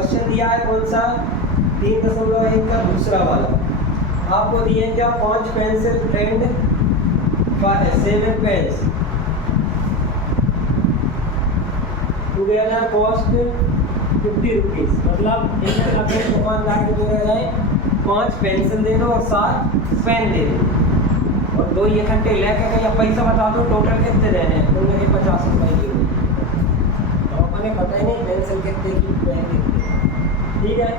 Question दिया है कौन सा 3.1 का दूसरा वाला। आपको दिए क्या 5 pencil and 7 pens together cost 50 rupees. मतलब एक अपने दुकानदार को दे रहे हैं 5 पेंसिल दे दो और 7 पेन दे दो और 2 इकट्ठे लेकर के या पैसा बता दो टोटल कितने देने हैं। तो मुझे 50 रुपए की तो अपने पता ही नहीं पेंसिल कितने की पेन कितने। ठीक है,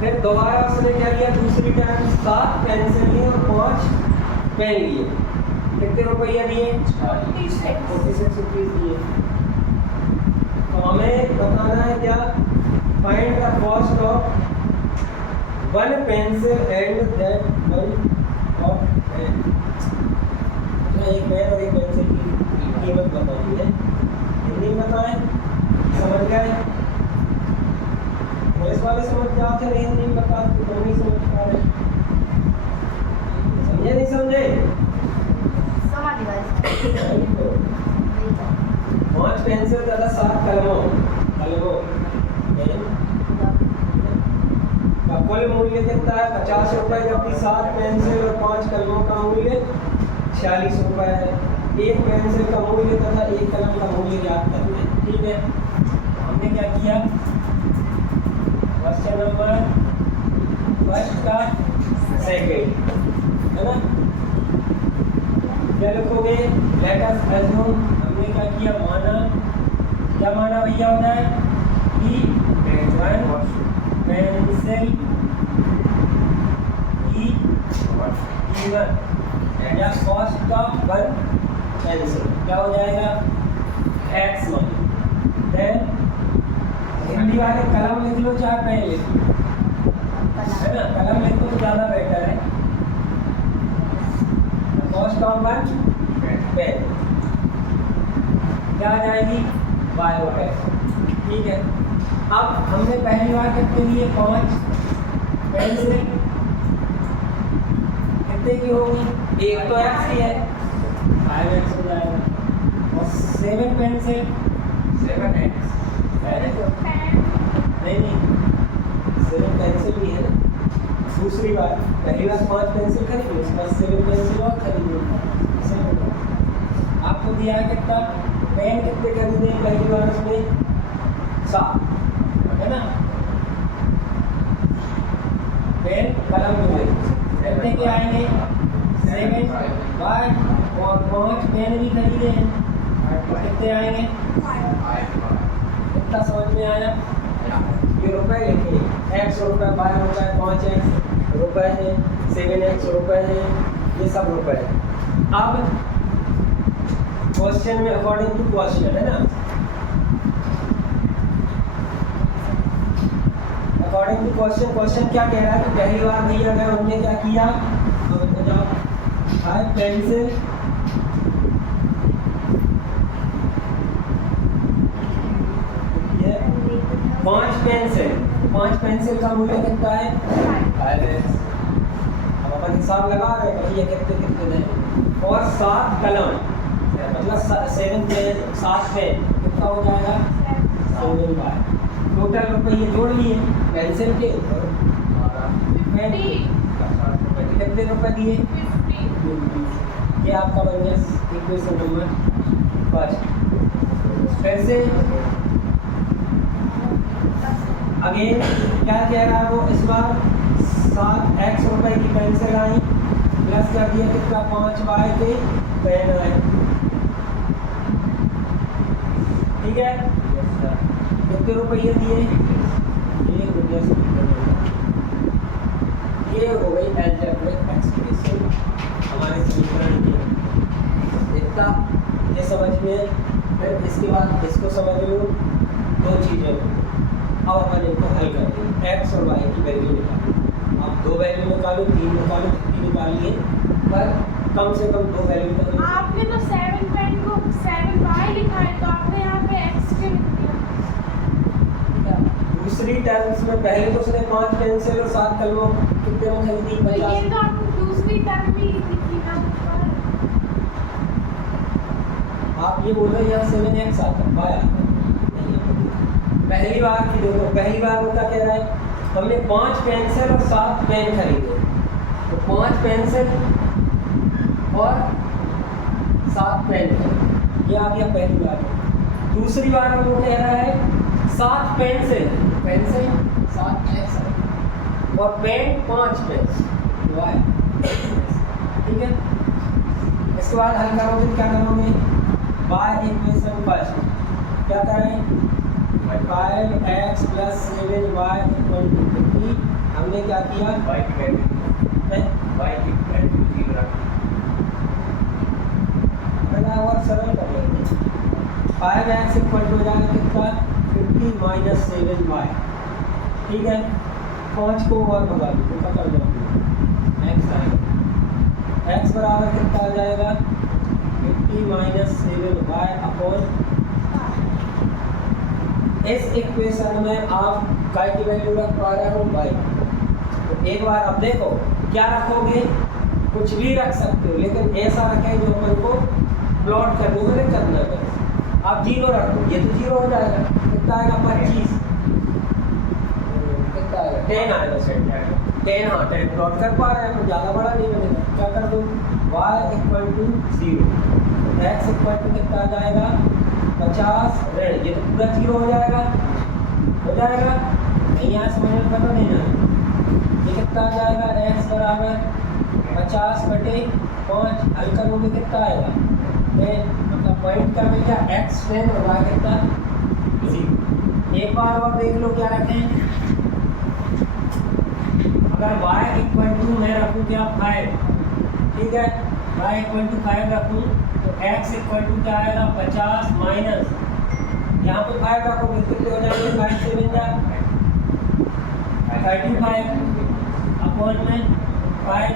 फिर दोबारा उसने क्या किया दूसरी टाइम 7 पेंसिल लिए और 5 पेन लिए। कितने रुपया दिए 46 रुपीज दिए। तो हमें बताना है क्या find the cost of 1 pencil and that 1 of pen. एक पेन और एक पेंसिल की कीमत बतानी है। हिंदी में बताएं, समझ गए? पुलिस वाले समझ जाते हैं, हिंदी में बता तो नहीं समझ पा रहे। समझे नहीं समझे? समझ गए। 5 पेंसिल ज्यादा 7 कलमों का कुल मूल्य कितना है 50 रुपए, जबकि 7 पेंसिल और 5 कलमों का मूल्य 46 रुपए है। एक पेंसिल का मूल्य तथा एक कलम का मूल्य ज्ञात करना है। ठीक है, हमने क्या किया क्वेश्चन नंबर फर्स्ट का सेकंड है ना। क्या लिखोगे लेट अस अज्यूम। हमने क्या किया माना, क्या माना भैया होता है कि 1 पेंसिल की कीमत या कॉस्ट ऑफ 1 पेंसिल क्या हो जाएगा x मान। देन हिंदी वाले कलम लिख लो चाहे पेन लिख लो, है ना। कलम लिखो तो ज़्यादा बेटर है। कॉस्ट ऑफ 1 पेन क्या आ जाएगी y रुपए। ठीक है, अब हमने पहली बार कितने लिए 5 पेंसिल कितने की होगी, एक तो x की है 5x हो जाएगा और 7 पेंसिल 7x नहीं 7 पेंसिल भी है ना। दूसरी बार पहली बार 5 पेंसिल खरीदी, उसके बाद 7 पेंसिल और खरीदी। आपको दिया है कितना पेन कितने खरीदे पहली बार उसमें 7 है ना। पेन कलम हुए कितने के आएंगे 7 5 और 5 पेन भी खरीदे हैं तो कितने आएंगे 5। कितना समझ में आया? ये रुपए लिखे x रुपए 12 रुपए 5x रुपए है 7x रुपए है, ये सब रुपए है। अब क्वेश्चन में अकॉर्डिंग टू क्वेश्चन है ना, अकॉर्डिंग टू क्वेश्चन क्या कह रहा है कि पहली बार दिया गया हमने क्या किया 5 पेंसिल 5 पेंसिल का मूल्य कितना है 5x। अब अपन हिसाब लगा रहे हैं भैया कितने कितने दें। और 7 कलम मतलब 7 पेन कितना हो जाएगा 7 बाय टोटल रुपये जोड़ लिए पेंसिल के पेन कितने रुपए दिए 50। ये आपका बन गया इक्वेशन नंबर फर्स्ट। फिर से अगेन क्या कह रहा है वो इस बार 7x रुपए की पेंसिल आई प्लस कर दिया कितना 5y के पेन आए। ठीक है, कितने रुपये दिए ये हो गई अलजेब्रिक एक्सप्रेशन हमारे समीकरण की। इतना ये समझ में, फिर इसके बाद इसको समझ लो 2 चीज़ें। अब अपन इनको हल करेंगे x और y की वैल्यू निकालो। आप 2 वैल्यू निकालो 3 निकालो कितनी निकालिए, पर कम से कम 2 वैल्यू तक। आपने तो 7 पेन को 7y लिखा है तो आपने यहाँ पे x के लिख दिया। दूसरी टर्म्स में पहले तो उसने 5 पेंसिल और 7 कलमों कितने में खरीदी 50। ये तो आपको दूसरी दूसरी टर्म भी लिखी थी ना ऊपर। आप ये बोल रहे हैं यहाँ 7x आता है, y आता है। नहीं आता। पहली बार की देखो, पहली बार उनका कह रहा है हमने 5 पेंसिल और 7 पेन खरीदे, तो 5 पेंसिल और 7 पेन खरीदे, ये आ गया पहली बार। दूसरी बार वो कह रहा है 7 पेंसिल, पेंसिल 7x और पेन 5 पेन, y, ठीक है। इसके बाद हल करोगे तो क्या करोगे, y इक्वेशन फर्स्ट क्या करें, 5x + 7y = 50। हमने क्या किया, y की वैल्यू 0 रखी। और सरल कर लेंगे। 5x हो जाएगा कितना, 50 - 7y, ठीक है। 5 को और भगा दो तो पकड़ लो, x आएगा, x बराबर कितना आ जाएगा, 50 - 7y अपॉन। इस इक्वेशन में आप y की वैल्यू रख पा रहे हो y, तो एक बार अब देखो क्या रखोगे, कुछ भी रख सकते हो, लेकिन ऐसा रखें जो अपन को प्लॉट करने में करना है। आप 0 रखो, ये तो 0 हो जाएगा, कितना आएगा, 25, कितना आएगा, 10 आएगा, 10, हाँ 10 प्लॉट कर पा रहे हैं, तो ज़्यादा बड़ा नहीं बनेगा। क्या कर दो, y = 0, x कितना आ जाएगा, 50 ऋण, ये तो पूरा 0 हो जाएगा, नहीं यहाँ समझ में पता नहीं ना, ये कितना आ जाएगा, x बराबर 50 बटे 5, हल करोगे कितना आएगा, मतलब पॉइंट का मिल गया, x 10 और y कितना 0। एक बार और देख लो क्या रखें, अगर y = मैं रखूँ क्या 5, ठीक है, y = 5 रखूँ तो x = क्या आएगा, 50 माइनस, यहाँ पे 5 रखोगे कितने हो जाएंगे, 5 से बन जाए 35 अपॉन में 5,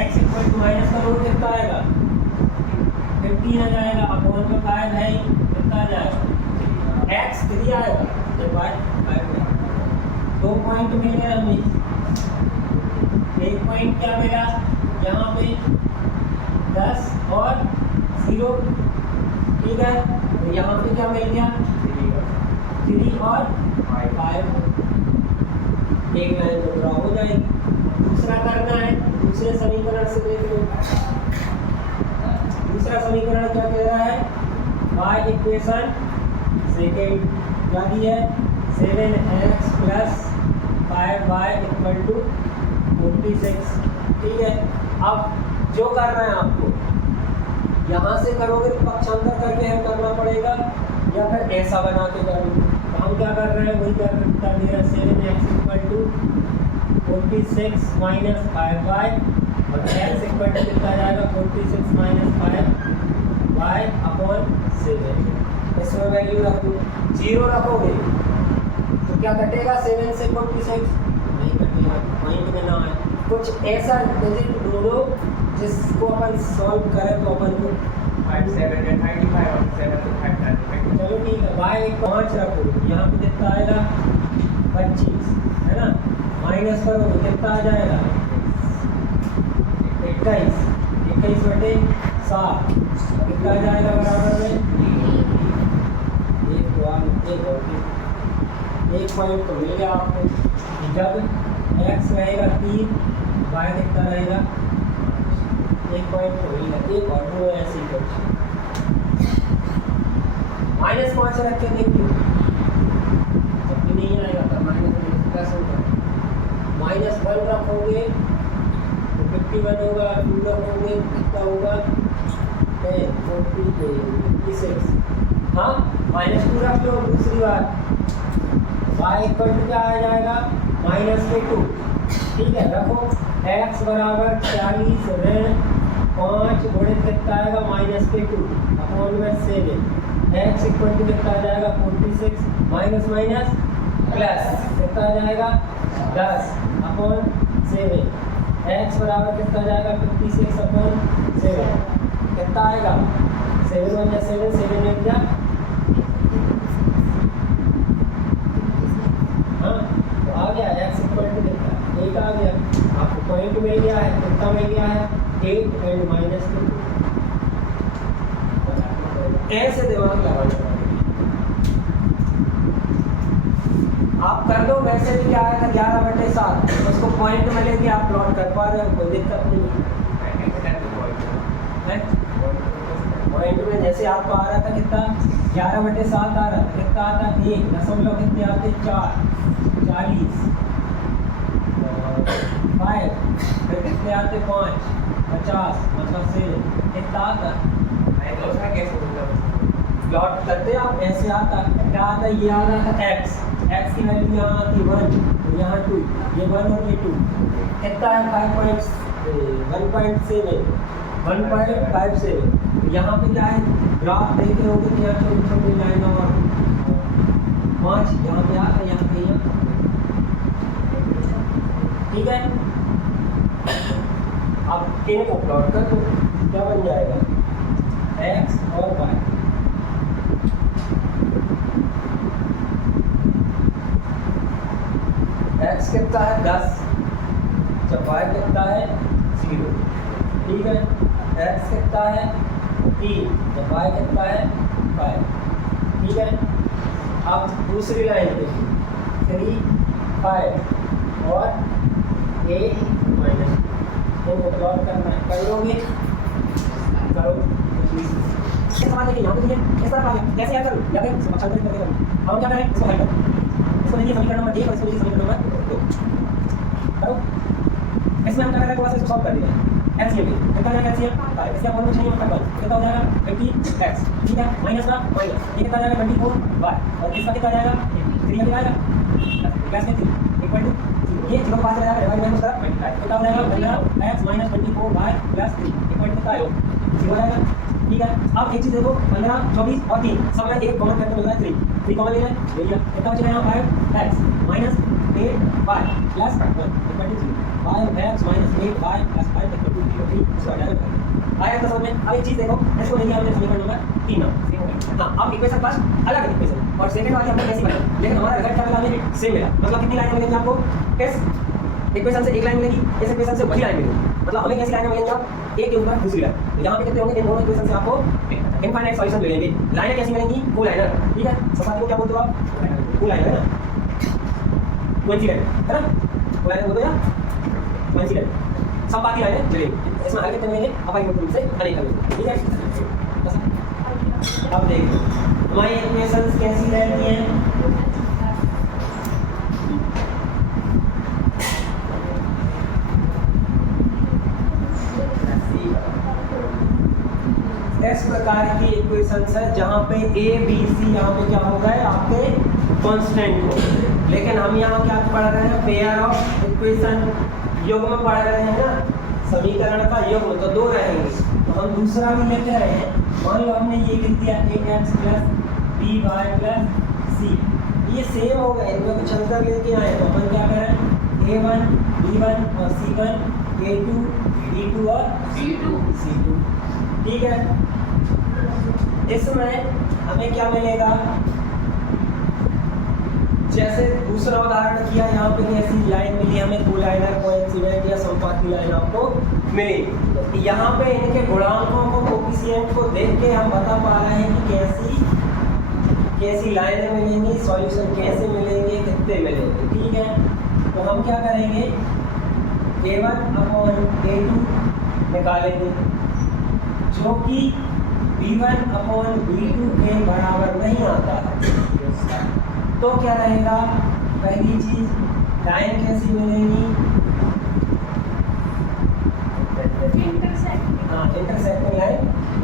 x = माइनस करोगे कितना आएगा, 15 आ जाएगा, अपॉन में 5 है कितना आ जाएगा, x 3 आएगा, तो 5 2 पॉइंट मिल गए हमें। एक पॉइंट क्या मिला यहाँ पे 10 और 0, ठीक है, तो यहाँ पे क्या मिल गया, 3 और 5, एक लाइन तो ड्रॉ हो जाएगी। दूसरा करना है, दूसरे समीकरण से देख लो, दूसरा समीकरण क्या कह रहा है, y इक्वेशन सेकेंड क्या दी है, 7x + 5y = 46, ठीक है। अब जो करना है आपको, यहाँ से करोगे तो पक्षांतर करके हल करना पड़ेगा, या फिर ऐसा बना के करोगे, तो हम क्या कर रहे हैं वही कर दे रहे हैं, 7x = 46 - 5y और x कितना आ जाएगा, 46 - 5y अपॉन 7। इसमें वैल्यू रखो, 0 रखोगे तो क्या कटेगा, 7 से 46 नहीं कटेगा, पॉइंट में ना आए। कुछ ऐसा डिजिट ढूंढो जिसको अपन सॉल्व करें तो अपन को 5 7 35 और 7 तो 5 35। चलो ठीक है, y 5 रखो, यहाँ पे कितना आएगा, 25 है ना, माइनस करो तो कितना आ जाएगा, 21 बटे 7 कितना आ जाएगा, बराबर में एक पॉइंट तो मिल गया आपको। जब x रहेगा 3, y कितना रहेगा, 1 पॉइंट तो मिल गया, एक और दो ऐसे ही कुछ -5 रख के देखिए, जब भी नहीं आएगा तो -1 होगा, -1 रखोगे तो 51 होगा, 2 रखोगे कितना होगा, 10 46, हाँ -2 रख लो। दूसरी बात y क्या आ जाएगा, -2, ठीक है, रखो x बराबर 40 ऋण 5 गुणित कितना आएगा, -2 अपॉन में 7, x कितना आ जाएगा, 46 माइनस माइनस प्लस कितना आ जाएगा, 10 अपॉन 7, x बराबर कितना आ जाएगा, 56 अपॉन 7 कितना आएगा, 7 1 जा 7 7 1 जा, हाँ तो आ गया x कितना, 1 आ गया। आपको पॉइंट मिल गया है, कितना मिल गया है 8 एंड माइनस 2। ऐसे दिमाग लगाना आप कर दो। वैसे भी क्या आया था 11/7, उसको पॉइंट में लेके आप प्लॉट कर पा रहे हो, कोई दिक्कत नहीं है। पॉइंट में जैसे आपको आ रहा था कितना 11/7 आ रहा था, कितना आता 1 दशमलव कितने आते 4 40 5 फिर कितने आते 5 50 मतलब से कितना आता प्लॉट करते आप ऐसे आता क्या आता, ये आ रहा था x की वैल्यू यहाँ आती 1 यहाँ 2, ये 1 और ये 2 कितना है 1.57 यहाँ पे क्या है ग्राफ देखे होंगे कि यहाँ छोटी छोटी लाइन और 5 यहाँ पे आता है, यहाँ पे ठीक है। अब इनको प्लॉट कर दो, क्या बन जाएगा x और y। x कितना है 10, जब y कितना है 0, ठीक है। x कितना है 3, जब y कितना है 5, ठीक है। अब दूसरी लाइन पे 3 5 और 8 माइनस, इनको प्लॉट करना है, कर लोगे करो। सवाल है कि यहाँ पे इस तरह कैसे याद करूँ, या फिर पक्षांतरित करके करूँ। हम क्या करें, इसको हल करें, इसको लीजिए समीकरण नंबर 1 और इसको लीजिए समीकरण नंबर 2 करो। इसमें हम क्या करें, थोड़ा सा इसको सॉल्व कर देंगे। एलसीएम कितना जाएगा, एलसीएम इसका फॉर्मूला चाहिए मतलब कितना हो जाएगा 20x, ठीक है, माइनस का माइनस, ये कितना जाएगा 24y और इसका कितना जाएगा 3 कितना आएगा प्लस में 3 इक्वल टू ये 0 5 जाएगा डिवाइड माइनस का कितना हो जाएगा 15x minus 24y plus 3 equal to कितना आएगा 0 आएगा, ठीक है। अब एक चीज देखो 15 24 और 3 सब में एक कॉमन फैक्टर मिल रहा है 3 कॉमन ले लिया, कितना बचेगा यहाँ 5x minus 8y plus 1 equal to 0, 5x minus 8y plus 5 equal to 0, ठीक सो आया तो समझ में। अब एक चीज देखो, इसको लेंगे हमने समीकरण नंबर 3 ना, हाँ अब इक्वेशन फर्स्ट अलग इक्वेशन और सेकंड वाली हमने कैसी बनाई, लेकिन हमारा रिजल्ट क्या मिला हमें सेम मिला। मतलब कितनी लाइन मिलेंगी आपको, इस इक्वेशन से एक लाइन मिलेगी, इस इक्वेशन से वही लाइन मिलेगी, मतलब हमें कैसी लाइन मिलेंगी आप एक के ऊपर दूसरी लाइन, तो यहाँ पे कितने होंगे इन दोनों इक्वेशन से आपको इनफाइनाइट सॉल्यूशन मिलेंगे। लाइनें कैसी मिलेंगी, को लाइनर, ठीक है। सफाई को क्या बोलते हो आप, को लाइनर है ना, कोइंसिडेंट है ना, को लाइनर बोलते हो या कोइंसिडेंट, सब बाकी लाइनें मिलेंगी। इसमें हल कितने मिलेंगे, अपाई रूप से अनेक मिलेंगे, ठीक है। अब देखो हमारी इक्वेशंस कैसी रहती हैं, इस प्रकार की इक्वेशंस है जहाँ पे a b c यहाँ पे क्या होगा है आपके कांस्टेंट हो, लेकिन हम यहाँ क्या पढ़ रहे हैं पेयर ऑफ इक्वेशन, युग्म पढ़ रहे हैं ना, समीकरण का युग्म, तो दो रहेंगे, तो हम दूसरा भी लेते रहे हैं। मान लो हमने ये लिख दिया ax plus by plus c, ये सेम हो गए, इनमें कुछ अंतर लेके आए, तो अपन क्या करें a1 b1 और c1 a2 b2 और c2, ठीक है। इसमें हमें क्या मिलेगा, जैसे दूसरा उदाहरण किया, यहाँ पे ऐसी लाइन मिली हमें, कोलाइनर कोइंसिडेंट या संपाती लाइन आपको मिली। यहाँ पे इनके गुणांकों को कोफिशिएंट को देख के हम बता पा रहे हैं कि कैसी लाइनें मिलेंगी, सॉल्यूशन कैसे मिलेंगे, कितने मिलेंगे, ठीक है। तो हम क्या करेंगे a1 अपॉन a2 निकालेंगे, जो कि b1 अपॉन b2 के बराबर नहीं आता है। तो क्या रहेगा, पहली चीज लाइन कैसी मिलेगी, इंटरसेक्टिंग लाइन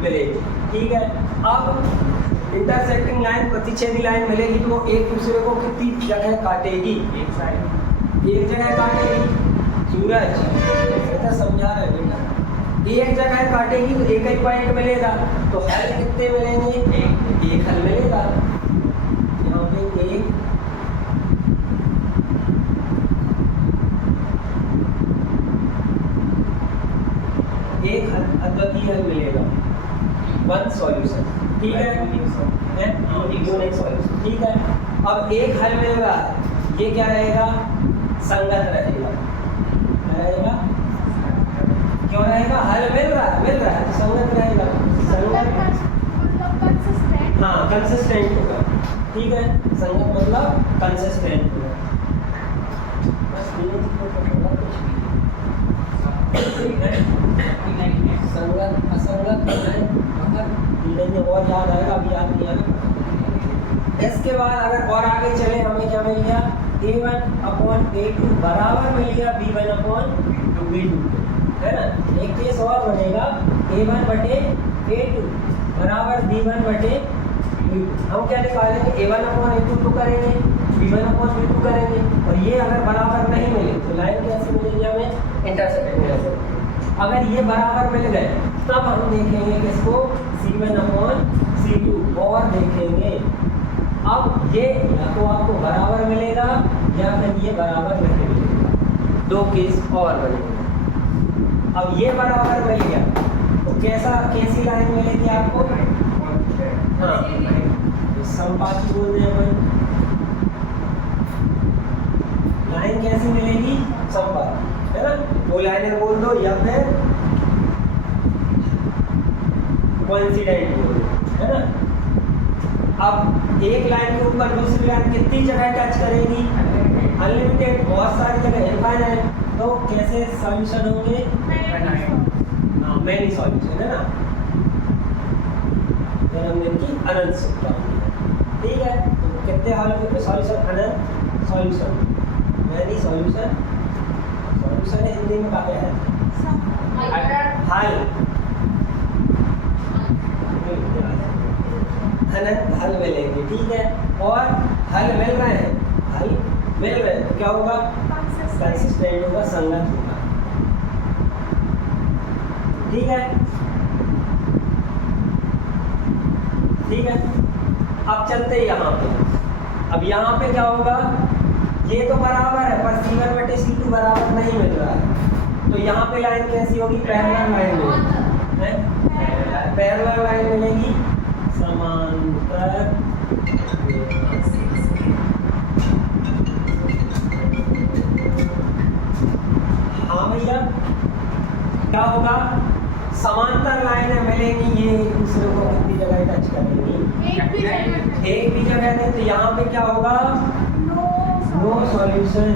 मिलेगी, ठीक है। अब इंटरसेक्टिंग लाइन प्रतिच्छेदी लाइन मिलेगी तो वो एक दूसरे को कितनी जगह काटेगी, एक जगह काटेगी, सूरज तो समझा रहे बेटा, एक जगह काटेगी तो एक ही पॉइंट मिलेगा, तो हल कितने मिलेंगे, एक हल मिलेगा। यहाँ पे एक अद्वितीय हल मिलेगा, वन सॉल्यूशन, ठीक है, यूनिक सॉल्यूशन, ठीक है। अब एक हल मिलेगा, ये क्या रहेगा, संगत रहेगा, रहेगा हल मिल रहा है तो संगत रहेगा। संगत मतलब कंसिस्टेंट। हाँ कंसिस्टेंट होगा, ठीक है। संगत मतलब कंसिस्टेंट होगा। बस तीनों चीजों को होगा कुछ भी, ठीक है। संगत असंगत अगर तीनों में और याद आएगा, अभी याद नहीं आएगा। इसके बाद अगर और आगे चले हमें क्या मिल गया, a1/a2 बराबर मिल गया b1/b2, है ना। एक केस और बनेगा a1/a2 बराबर b1/b2। हम क्या निकालेंगे, a1/a2 तो करेंगे, b1/b2 करेंगे, और ये अगर बराबर नहीं मिले तो लाइन कैसे मिलेगी हमें, इंटरसेक्ट मिलेगा। अगर ये बराबर मिल गए तब हम देखेंगे किसको, c1/c2 और देखेंगे। अब ये या तो आपको बराबर मिलेगा या फिर ये बराबर नहीं मिलेगा, दो केस और बनेंगे। अब ये बराबर मिल गया तो कैसी लाइन मिलेगी आपको, हाँ समपाती बोल रहे हैं लाइन कैसी मिलेगी, समपाती, है ना। वो लाइनें बोल दो या फिर कोइंसिडेंट बोल दो, है ना। अब एक लाइन के ऊपर दूसरी लाइन कितनी जगह टच करेगी, अनलिमिटेड, बहुत सारी जगह, इनफाइनाइट। तो कैसे सॉल्यूशन होंगे, मैनी सॉल्यूशन, है ना। की अनंत संख्या, ठीक है। तो कितने हल के सॉल्यूशन, अनंत solution, many solution. Solution Hindi में क्या है, हल, अनंत हल मिलेंगे, ठीक है। और हल मिल रहे हैं, हल मिल रहे हैं तो क्या होगा, कंसिस्टेंट होगा, संगत होगा, ठीक है, ठीक है। अब चलते हैं यहाँ पे। अब यहाँ पे क्या होगा, ये तो बराबर है पर c1/c2 बराबर नहीं मिल रहा है, तो यहाँ पे लाइन कैसी होगी, पैरेलल लाइन मिलेगी, पैरेलल लाइन मिलेगी, समांतर। हाँ भैया, क्या होगा, समांतर लाइनें मिलेंगी, ये एक दूसरे को कितनी जगह टच करेंगी, एक भी जगह नहीं। तो यहाँ पे क्या होगा, नो सॉल्यूशन,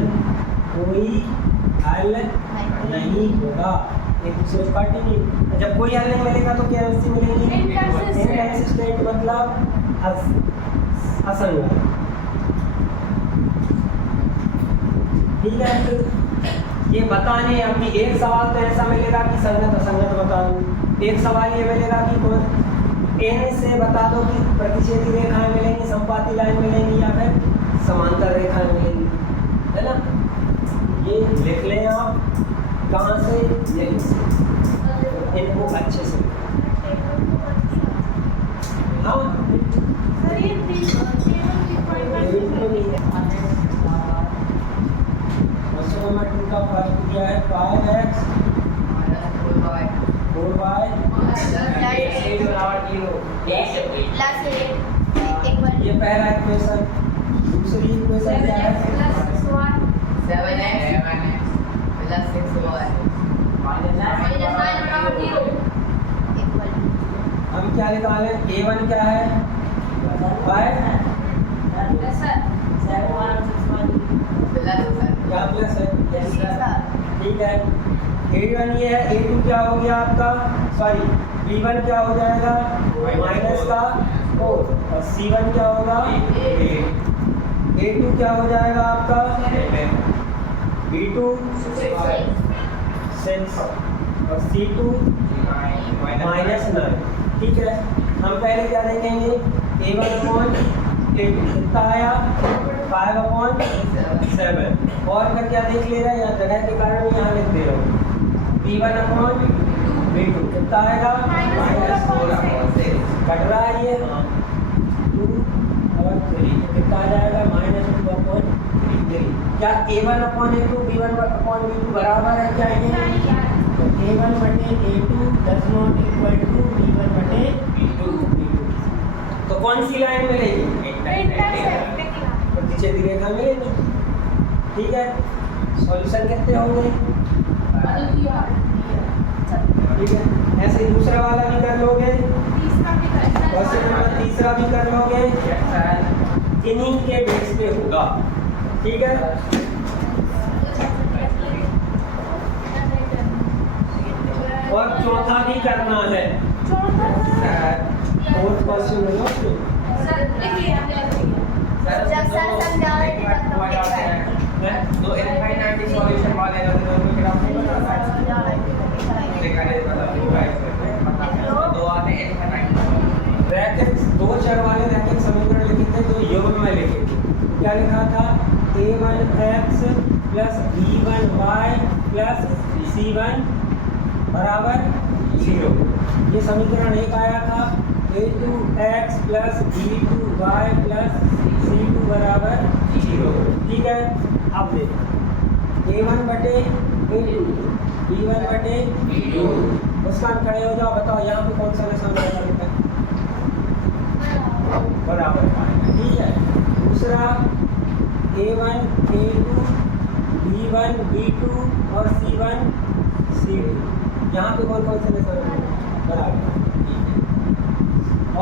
कोई हल नहीं होगा, एक दूसरे को काटे नहीं। जब कोई हल नहीं मिलेगा तो क्या कैसी मिलेगी, इनकंसिस्टेंट, मतलब असंगत, ठीक है। तो ये बताने अभी एक सवाल तो ऐसा मिलेगा कि संगत असंगत बता दो, एक सवाल ये मिलेगा कि कौन एन से बता दो कि प्रतिच्छेदी रेखाएं मिलेंगी, संपाती लाइन मिलेंगी या फिर समांतर रेखाएं मिलेंगी, है ना। ये लिख लें आप, कहाँ से, यहीं से, इनको अच्छे से, हाँ नंबर 2 का फर्स्ट दिया है 5x - 4y ये पहला इक्वेशन। दूसरी इक्वेशन क्या है, +7x हम क्या निकालें, a1 क्या है, 5 क्या प्लस है, ठीक है। a1 ये है, a2 क्या हो गया आपका, सॉरी b1 क्या हो जाएगा, माइनस का 4, और c1 क्या होगा, 8, a2 क्या हो जाएगा आपका, b2 6, और c2 -9, ठीक है। हम पहले क्या देखेंगे, a1/a2 कितना आया, 5/7, और फिर क्या देख ले रहा है, यहाँ जगह के कारण यहाँ लिख दे रहा हूँ, b1/b2 कितना आएगा, -4/6, कट रहा है ये, 2 और 3 कितना आ जाएगा, -2/3। क्या a1/a2 b1/b2 बराबर है, क्या ये, तो a1/a2 does not equal to b1/b2। तो कौन सी लाइन मिलेगी, प्रतिच्छेदी रेखा मिलेगी, ठीक है। सॉल्यूशन कितने होंगे, दूसरा वाला भी कर लोगे, तीसरा भी करना क्वेश्चन नंबर तीसरा भी कर लोगे, इन्हीं के बेस पे होगा, ठीक है। और चौथा भी करना है, फोर्थ क्वेश्चन है ना उसमें। जब सर समझा रहे थे तब तो क्या है तो इनफाइनाइट सॉल्यूशन वाले लोग को ग्राफ नहीं बता सकते, देखा है पता दो आते इनफाइनाइट ब्रैकेट्स दो चर वाले रैखिक समीकरण लिखे थे, तो युग्म में लिखे थे। क्या लिखा था? a1x plus b1y plus c1 बराबर 0। ये समीकरण एक आया था, a2x plus b2y plus c2 बराबर 0, ठीक है। अब देखो a1 बटे a2, b1 बटे b2, उसका खड़े हो जाओ, बताओ यहाँ पे कौन सा निशान आएगा? बराबर पाएगा, ठीक है। दूसरा a1 a2 b1 b2 और c1 c2, यहाँ पे कौन कौन से निशान आएंगे? बराबर, ठीक है।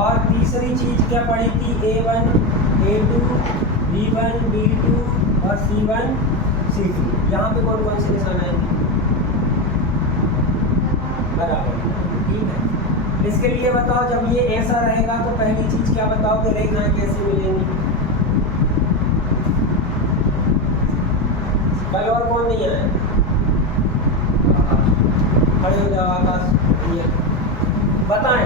और तीसरी चीज क्या पढ़ी थी? a1 a2 b1 b2 और c1 c2, यहाँ पे कौन कौन से निशान आएंगे? बराबर, ठीक है। इसके लिए बताओ, जब ये ऐसा रहेगा तो पहली चीज क्या बताओगे? रेखाएं कैसे मिलेंगी? भाई और कौन नहीं है? खड़े हो जाओ, आकाश भैया बताएं,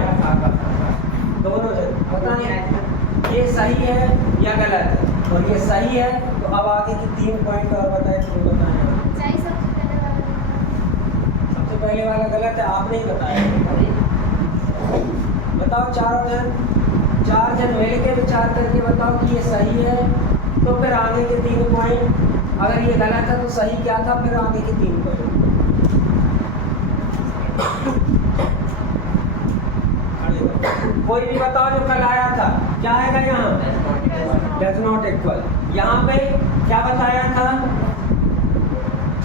दोनों जन बताएं ये सही है या गलत है। और ये सही है तो अब आगे की 3 पॉइंट और बताएं, तो बताएं। सबसे पहले वाला गलत है, आपने ही बताया। बताओ चार जन मिल के विचार करके बताओ कि ये सही है, तो फिर आगे के 3 पॉइंट, अगर ये गलत है तो सही क्या था, फिर आगे के 3 पॉइंट। कोई भी बताओ जो कल आया था, क्या आएगा यहाँ? Does not equal. यहाँ पे क्या बताया था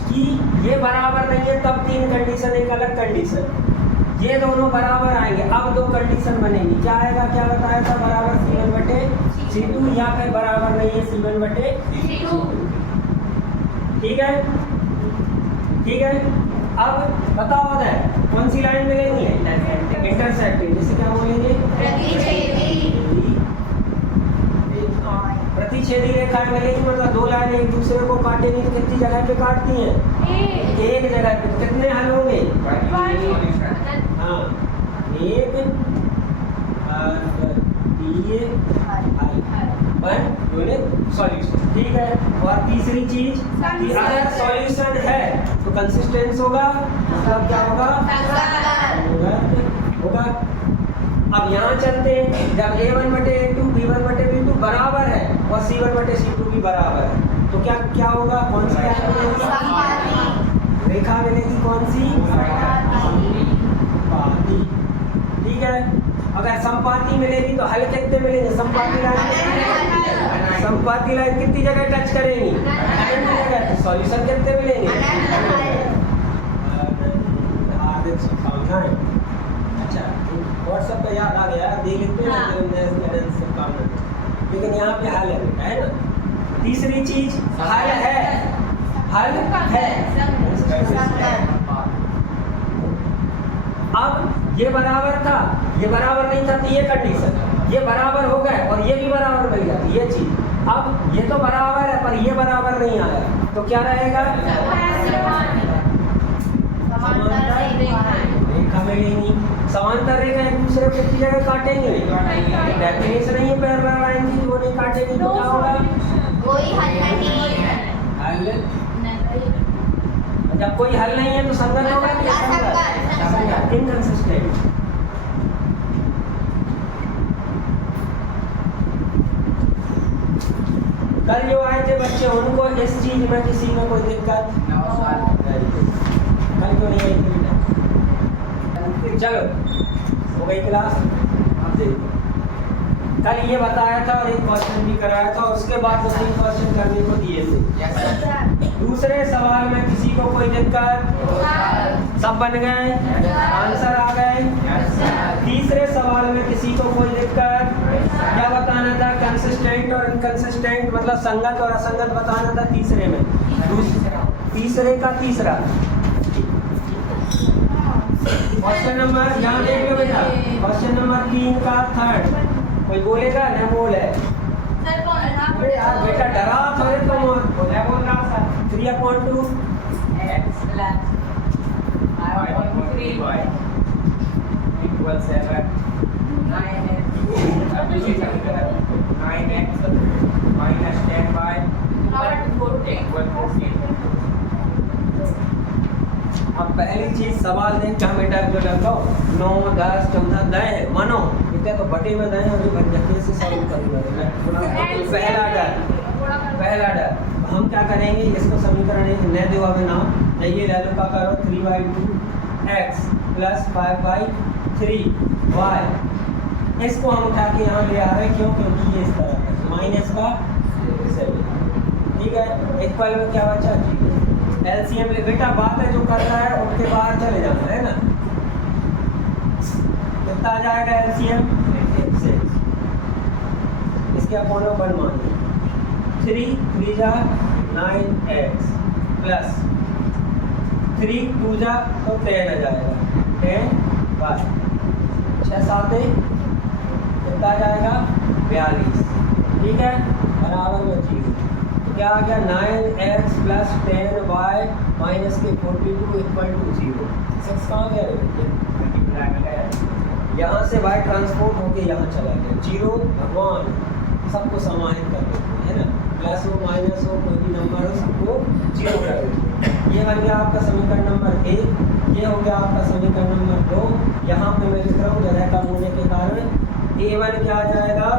कि ये बराबर नहीं है, तब 3 कंडीशन, एक अलग कंडीशन, ये दोनों बराबर आएंगे, अब 2 कंडीशन बनेगी। क्या आएगा? क्या बताया था? बराबर c1 बटे c2, या फिर बराबर नहीं है c1 बटे c2, ठीक है, ठीक है। अब बताओ ना कौन सी लाइन मिलेगी? इंटरसेक्टिंग, जिसे क्या बोलेंगे? प्रतिच्छेदी रेखाएं मिलेगी, मतलब 2 लाइन एक दूसरे को काटेंगी तो कितनी जगह पे काटती हैं? एक जगह पे। कितने हल होंगे? हाँ, एक वन यूनिट सॉल्यूशन, ठीक है। और तीसरी चीज कि अगर सॉल्यूशन है तो कंसिस्टेंस होगा, मतलब क्या होगा? होगा। अब यहाँ चलते हैं, जब a1 बटे a2 b1 बटे b2 बराबर है और c1 बटे c2 भी बराबर है, तो क्या क्या होगा? कौन सी रेखा मिलेगी? कौन सी? समपाती, ठीक है। अगर समपाती मिलेगी तो हल कितने मिलेंगे? समपाती लाइन कितनी जगह टच करेंगी? अनंत जगह। तो सॉल्यूशन कितने मिलेंगे? अच्छा, व्हाट्सएप पे याद आ गया, दे लेते हैं, लेकिन यहाँ पे हल है ना। तीसरी चीज हल है, हल है। अब ये बराबर था, ये बराबर नहीं था, तो ये कंडीशन, ये बराबर हो गए और ये भी बराबर मिल गया, ये चीज। अब ये तो बराबर है पर ये बराबर नहीं आया, तो क्या रहेगा? रेखा मिलेंगी। समांतर रेखा एक दूसरे को कितनी जगह काटेंगे? डेफिनेशन नहीं है पैरेलल लाइन की, वो नहीं काटेंगे तो क्या होगा? कोई हल नहीं है। हल, जब कोई हल नहीं है तो संगत होगा कि असंगत? इनकंसिस्टेंट। कल जो आए थे बच्चे, उनको इस चीज में किसी में कोई दिक्कत? कल क्यों नहीं आई थी बेटा? चलो हो गई क्लास। अब देखो कल ये बताया था और एक क्वेश्चन भी कराया था, उसके बाद 2-3 क्वेश्चन करने को दिए थे। Yes sir. दूसरे सवाल में किसी को कोई दिक्कत? सब बन गए, आंसर आ गए। तीसरे सवाल में किसी को कोई दिक्कत? क्या बताना था? कंसिस्टेंट और इनकंसिस्टेंट, मतलब संगत और असंगत बताना था तीसरे में। तीसरे का तीसरा क्वेश्चन नंबर, यहाँ देख लो बेटा, क्वेश्चन नंबर 3 का थर्ड। कोई बोलेगा? न बोले। अरे यार बेटा डरा थोड़े तुम। मैं बोल रहा हूँ sir. 3/2 x plus 5.3 equal 7 9x 9x minus 10y equal 14। अब पहली चीज सवाल देख क्या बेटा जो लगाओ 9 10 14 दए है मानो इतने तो बटे में दए और ये बच्चे से सॉल्व करूंगा। पहला डर हम क्या करेंगे, इसको समीकरण एक नए देवा में नाम चाहिए ले लो का करो 3/2 x plus 5/3 y। इसको हम उठा के यहाँ ले आ रहे हैं, क्यों? क्योंकि ये इस तरह है माइनस का 7, ठीक है। इक्वल में क्या बचा? एलसीएम ले बेटा, बात है जो कर रहा है उठ के बाहर चले जाना है ना। कितना आ जाएगा एलसीएम? 6। इसके अपोनो 1 मान 3 3 जा 9x प्लस 3 2 जा तो 10 आ जाएगा 10 बाय 6 7 कितना आ जाएगा? 42, ठीक है, बराबर में 0। क्या आ गया? 9x प्लस 10y माइनस के 42 इक्वल टू 0। 6 कहाँ गया रे? यहाँ से y ट्रांसपोर्ट होके यहाँ चला गया 0 भगवान सबको समाहित कर देते हैं ना, प्लस हो माइनस हो कोई भी नंबर हो सबको 0 कर देते। ये बन गया आपका समीकरण नंबर 1। ये हो गया आपका समीकरण नंबर 2। यहाँ पे मैं लिख रहा हूँ जगह कम होने के कारण a1 क्या आ जाएगा?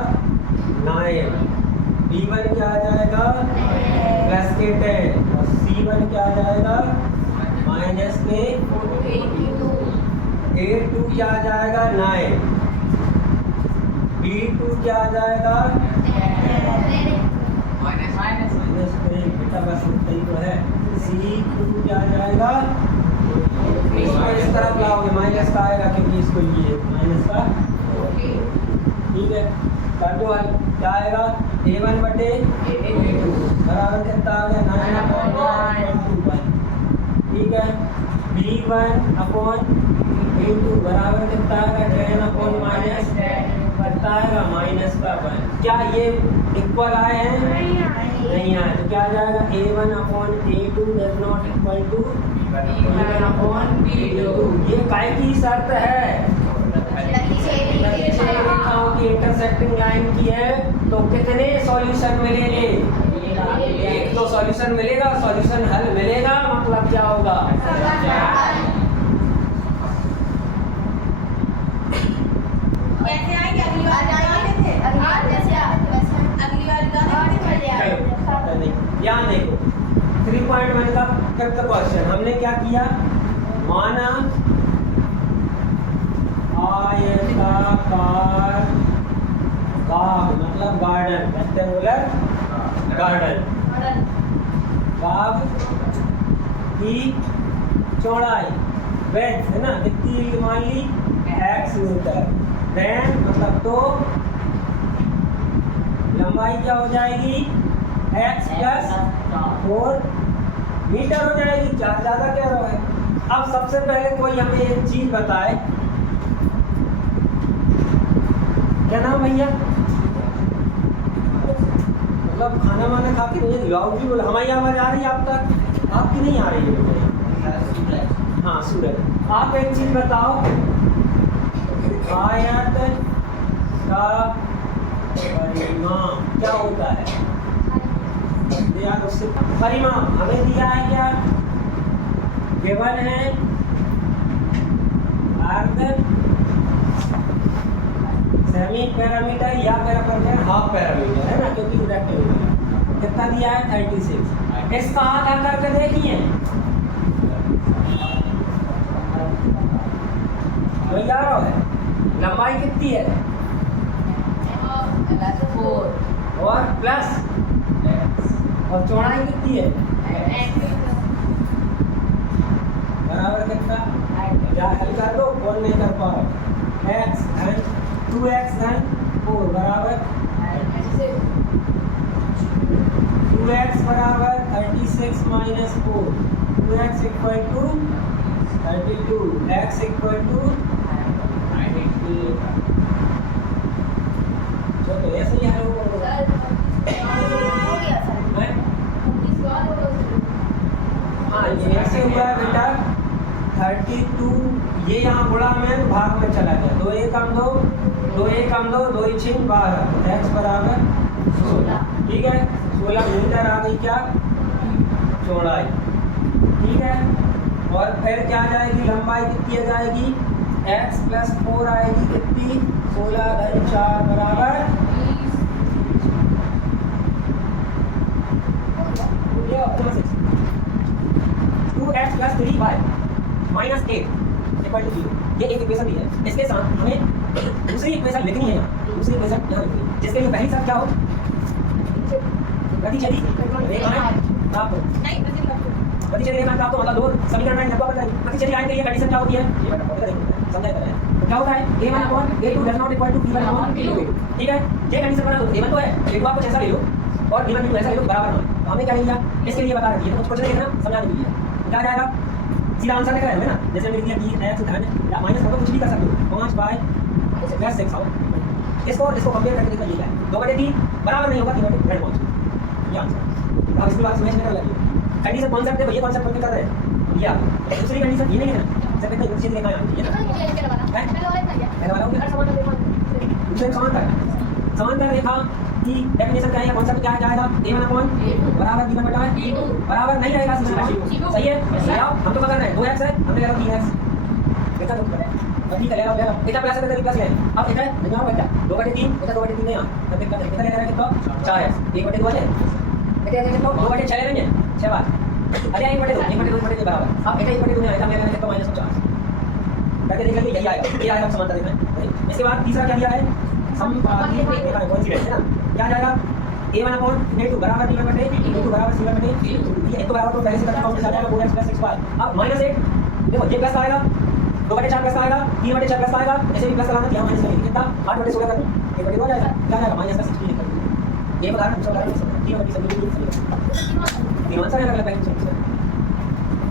9, b1 क्या आ जाएगा? प्लस के 10 और c1 क्या आ जाएगा? माइनस के 8 2 क्या आ जाएगा? 9 b2 क्या आ जाएगा? माइनस बेटा बस उतना ही तो है। c2 क्या आ जाएगा? इसको इस तरफ लाओगे माइनस का आएगा क्योंकि इसको ये माइनस का, ठीक है। कर दो हल, क्या आएगा? a1 बटे a2 बराबर कितना आ गया? 9/1, ठीक है। b1 अपॉन a2 बराबर कितना आएगा? 10 अपॉन माइनस कितना आएगा? माइनस का 1। क्या ये इक्वल आए हैं? नहीं आए, तो क्या आ जाएगा? a1 upon a2 does not equal to b1 upon b2। ये काय की शर्त है? रेखाओं की इंटरसेक्टिंग लाइन की है, तो कितने सॉल्यूशन मिलेंगे? एक तो सॉल्यूशन मिलेगा, सॉल्यूशन हल मिलेगा, मतलब क्या होगा? यहाँ देखो 3.1 का 5th क्वेश्चन हमने क्या किया? माना आयताकार बाग मतलब गार्डन, रेक्टेंगुलर गार्डन, बाग की चौड़ाई वेथ है ना कितनी मान ली? x metre. देन मतलब तो लंबाई क्या हो जाएगी? x प्लस 4 मीटर हो जाएगी। क्या ज़्यादा कह रहा है? अब सबसे पहले कोई हमें एक चीज बताए, क्या नाम भैया? मतलब खाना वाना खा के नहीं लाउड भी बोला। हमारी आवाज आ रही है आप तक? आपकी नहीं आ रही है। हाँ सूरज, आप एक चीज बताओ, आयत का परिमाण क्या होता है? यार उससे परिमाण हमें दिया है क्या? केवल है अर्ध सेमी पैरामीटर या पैरामीटर हाफ पैरामीटर है ना, क्योंकि रेक्टेंगुलर कितना दिया है? 36। इसका आधा करके देखिए तो 11 है। लंबाई कितनी है? और प्लस और चौड़ाई कितनी है बराबर कितना या हल कर दो कौन नहीं कर पाओ x धन 2x धन 4 बराबर 2x बराबर 36 minus 4 2x equal to 32 x equal to 98 चलो ऐसे ही हल होगा हाँ ये ऐसे हुआ है बेटा 32 ये यहाँ गुणा में भाग में चला गया 2 1 कम 2 2 1 कम 2 2 1 6 12 x बराबर 16 ठीक है 16 मीटर आ गई क्या चौड़ाई ठीक है और फिर क्या आ जाएगी लंबाई कितनी आ जाएगी x प्लस 4 आएगी कितनी 16 धन 4 बराबर 2x plus 3y minus 8 equal to 0 ये एक इक्वेशन दी है इसके साथ हमें दूसरी इक्वेशन लिखनी है यहाँ दूसरी इक्वेशन यहाँ लिखनी है जिसके लिए पहली सब क्या हो प्रतिच्छेदी रेखाएं प्राप्त हो प्रतिच्छेदी रेखाएं प्राप्त हो मतलब दो समीकरण में लगभग प्रतिच्छेदी लाइन के लिए कंडीशन क्या होती है ये समझाया था तो क्या होता है a1 upon a2 does not equal to b1 upon b2 ठीक है ये कंडीशन बना दो a1 तो है a2 आप कुछ ऐसा ले लो और b1 b2 ऐसा ले लो बराबर ना तो हमने क्या लिया इसके लिए बता रखी है तो कुछ नहीं लिखना समझाने के लिए क्या जाएगा सीधा आंसर लिखा है ना जैसे मैंने दिया कि x धन या माइनस होगा कुछ भी कर सकते हो 5 बाय प्लस 6 आओ इसको कंपेयर करके देखा लिखा है 2/3 बराबर नहीं होगा 3/5 ये आंसर अब इसके बाद समझ में कर लगी कंडीशन कॉन्सेप्ट है ये कॉन्सेप्ट करके कर रहे हैं या दूसरी कंडीशन ये नहीं है ना जब इतना यूज लिखा है पहले वाला हो गया दूसरे समांतर रेखा की डेफिनेशन क्या है कॉन्सेप्ट क्या है क्या आएगा a1 अपॉन बराबर b1 बटा बराबर नहीं रहेगा सही है आओ हम तो पता नहीं 2x है हमने ले लिया 3x कितना तुम करें अब ठीक है ले लो इतना प्लस है तो प्लस है अब इतना ना बचा 2/3 इतना 2/3 नहीं यहां तब कितना ले रहा है कितना 4x 1/2 है कितने ले लो 2/6 ले लेंगे 6 बार अरे 1/2 के बराबर अब इतना 1/2 में आएगा मेरा कितना -50 करके देख लेंगे यही आएगा ये आएगा समांतर रेखा इसके बाद तीसरा क्या दिया है समपाती रेखा कोइंसिडेंस है ना क्या जाएगा a1 अपॉन a2 बराबर b1 बटे a2 बराबर c1 बटे ये एक तो बराबर तो पहले से करता हूं आ जाएगा 4x प्लस 6y अब -8 देखो ये प्लस आएगा 2/4 प्लस आएगा 3/4 प्लस आएगा ऐसे भी प्लस लगाना यहां माइनस करेंगे कितना 8/16 कर दूं 1/2 हो जाएगा क्या जाएगा -16 निकल ये बता रहा हूं 3/16 तीन आंसर है अगला पैकेज